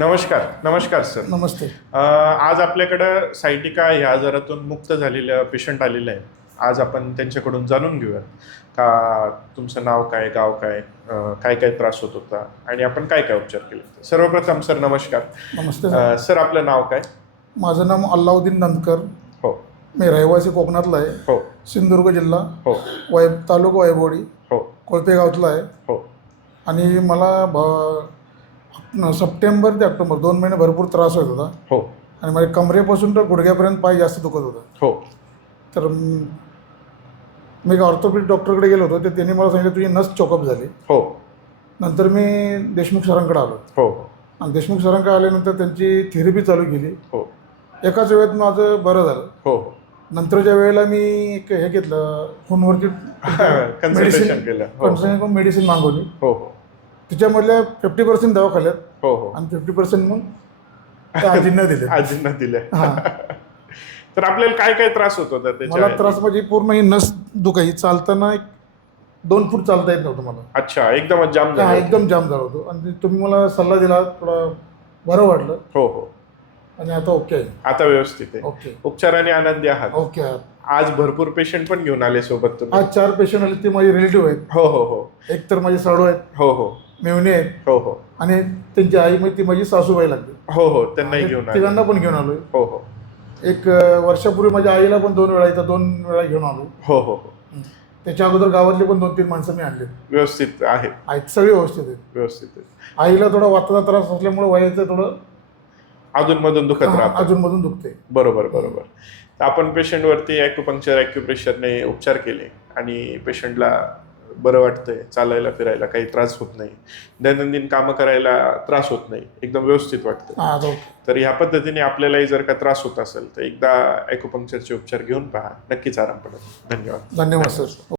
नमस्कार नमस्कार सर. नमस्ते. आज आपल्याकडं सायटिका ह्या आजारातून मुक्त झालेल्या पेशंट आलेले आहेत. आज आपण त्यांच्याकडून जाणून घेऊया का तुमचं नाव काय, गाव काय, काय काय त्रास होत होता आणि आपण काय काय उपचार केले. सर्वप्रथम सर नमस्कार. नमस्ते सर आपलं नाव काय? माझं नाव अल्लाउद्दीन नंदकर. हो मी रहिवासी कोकणातला आहे. हो सिंधुदुर्ग जिल्हा, हो तालुका वैभववाडी, हो कोळपे गावातला आहे. हो आणि मला सप्टेंबर ते ऑक्टोबर 2 महिने भरपूर त्रास होत होता. हो आणि माझ्या कमरेपासून तर गुडघ्यापर्यंत पाय जास्त दुखत होता. हो तर मी एक ऑर्थोपेडिक डॉक्टरकडे गेलो होतो. त्यांनी मला सांगितलं तुझी नस चोकअप झाली. हो नंतर मी देशमुख सरांकडे आलो. हो आणि देशमुख सरांकडे आल्यानंतर त्यांची थेरपी चालू केली. हो एकाच वेळेत माझं बरं झालं. हो नंतरच्या वेळेला मी एक हे घेतलं, फोनवरती कन्सल्टेशन केलं. मेडिसिन मागवली. हो हो तिच्यामधल्या 50% दवाखान्यात हो हो आणि 50% मग त्या आजींना दिले. आजींना दिले. हां. तर आपल्याला काय काय त्रास होत होता मला त्याच्या? त्रास म्हणजे पूर्ण ही नस दुखायची. चालताना 2 फूट चालता येत नव्हतं मला. अच्छा, एकदमच जाम झालं. एकदम जाम झालं होतं. आणि तुम्ही मला सल्ला दिला, थोडा बरं वाटलं. हो हो आणि आता ओके आहे. आता व्यवस्थित आहे. ओके उपचाराने आनंदी आहात. ओके आहे. आज भरपूर पेशंट पण घेऊन आले सोबत तुम्ही. आज 4 पेशंट आले. ते माझे रिलेटिव्ह आहेत. हो हो हो एक तर माझे साडू आहेत, हो हो मेवणे आहेत, हो हो आणि त्यांची आई म्हणजे ती माझी सासूबाई लागते. हो हो त्यांनाही घेऊन आले. तिघांना पण घेऊन आलोय. हो हो एक वर्षापूर्वी माझ्या आईला पण 2 वेळा इथं 2 वेळा घेऊन आलो. हो हो हो त्याच्या अगोदर गावातले पण 2-3 माणसं मी आणले. व्यवस्थित आहेत. आहेत, सगळे व्यवस्थित आहेत. व्यवस्थित आहेत. आईला थोडा वाताचा त्रास असल्यामुळे वयाचं थोडं अधून मधून दुखत राहतं. अजूनमधून दुखते. बरोबर बरोबर. आपण पेशंटवरती ॲक्युपंक्चर ॲक्युप्रेशरने उपचार केले आणि पेशंटला बरं वाटतंय. चालायला फिरायला काही त्रास होत नाही. दैनंदिन कामं करायला त्रास होत नाही. एकदम व्यवस्थित वाटतं. तर ह्या पद्धतीने आपल्यालाही जर का त्रास होत असेल तर एकदा ॲक्युपंक्चरचे उपचार घेऊन पहा. नक्कीच आराम पडेल. धन्यवाद. धन्यवाद सर.